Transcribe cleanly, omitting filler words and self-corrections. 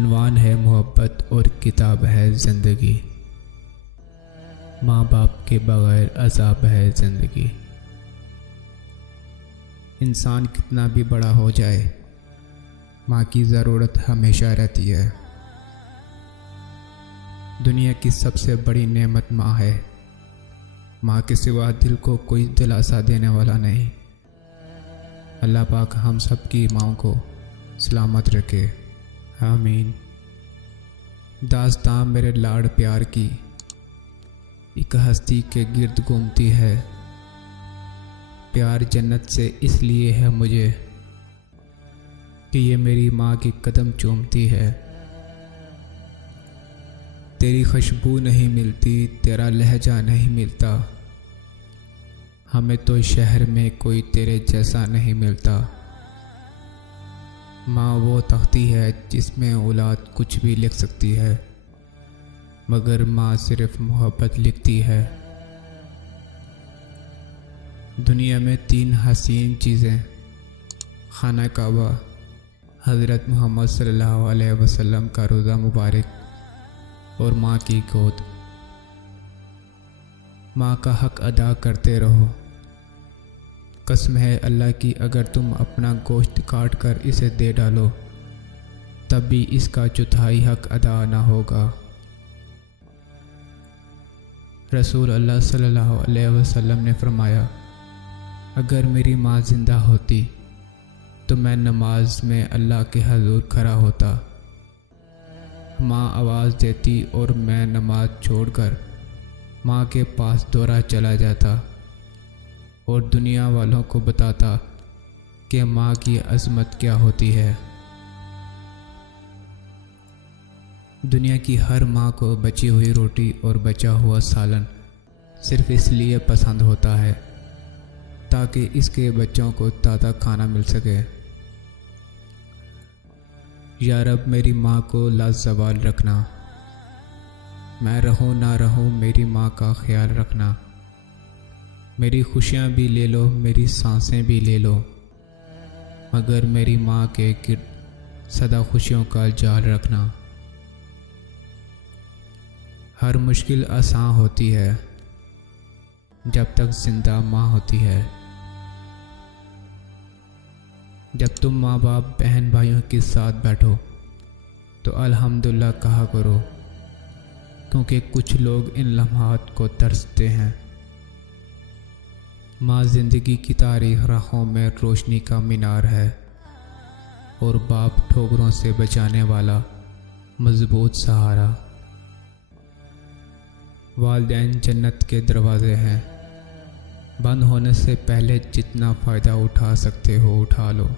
अनवान है मोहब्बत और किताब है ज़िंदगी। माँ बाप के बग़ैर अज़ाब है ज़िंदगी। इंसान कितना भी बड़ा हो जाए, माँ की ज़रूरत हमेशा रहती है। दुनिया की सबसे बड़ी नेमत माँ है। माँ के सिवा दिल को कोई दिलासा देने वाला नहीं। अल्लाह पाक हम सब की माँओं को सलामत रखे, आमीन। दास्तां मेरे लाड़ प्यार की एक हस्ती के गिर्द घूमती है। प्यार जन्नत से इसलिए है मुझे कि ये मेरी माँ के कदम चूमती है। तेरी खुशबू नहीं मिलती, तेरा लहजा नहीं मिलता, हमें तो शहर में कोई तेरे जैसा नहीं मिलता। माँ वो तख्ती है जिसमें औलाद कुछ भी लिख सकती है, मगर माँ सिर्फ मोहब्बत लिखती है। दुनिया में 3 हसीन चीज़ें, खाना काबा, हज़रत मोहम्मद सल्लल्लाहु अलैहि वसल्लम का रोज़ा मुबारक और माँ की गोद। माँ का हक अदा करते रहो। कसम है अल्लाह की, अगर तुम अपना गोश्त काट कर इसे दे डालो तब भी इसका चौथाई हक अदा ना होगा। रसूल अल्लाह सल्लल्लाहु अलैहि वसल्लम ने फरमाया, अगर मेरी माँ ज़िंदा होती तो मैं नमाज में अल्लाह के हजूर खड़ा होता। माँ आवाज़ देती और मैं नमाज छोड़कर माँ के पास दौड़ा चला जाता और दुनिया वालों को बताता कि माँ की अज़मत क्या होती है। दुनिया की हर माँ को बची हुई रोटी और बचा हुआ सालन सिर्फ इसलिए पसंद होता है ताकि इसके बच्चों को ताज़ा खाना मिल सके। या रब, मेरी माँ को लाज़वाल रखना। मैं रहूँ ना रहूँ, मेरी माँ का ख्याल रखना। मेरी खुशियाँ भी ले लो, मेरी सांसें भी ले लो, मगर मेरी माँ के गिर्द सदा खुशियों का जाल रखना। हर मुश्किल आसान होती है जब तक जिंदा माँ होती है। जब तुम माँ बाप बहन भाइयों के साथ बैठो तो अल्हम्दुलिल्लाह कहा करो, क्योंकि कुछ लोग इन लम्हात को तरसते हैं। माँ ज़िंदगी की तारीख राहों में रोशनी का मीनार है और बाप ठोकरों से बचाने वाला मजबूत सहारा। वालिदैन जन्नत के दरवाज़े हैं, बंद होने से पहले जितना फ़ायदा उठा सकते हो उठा लो।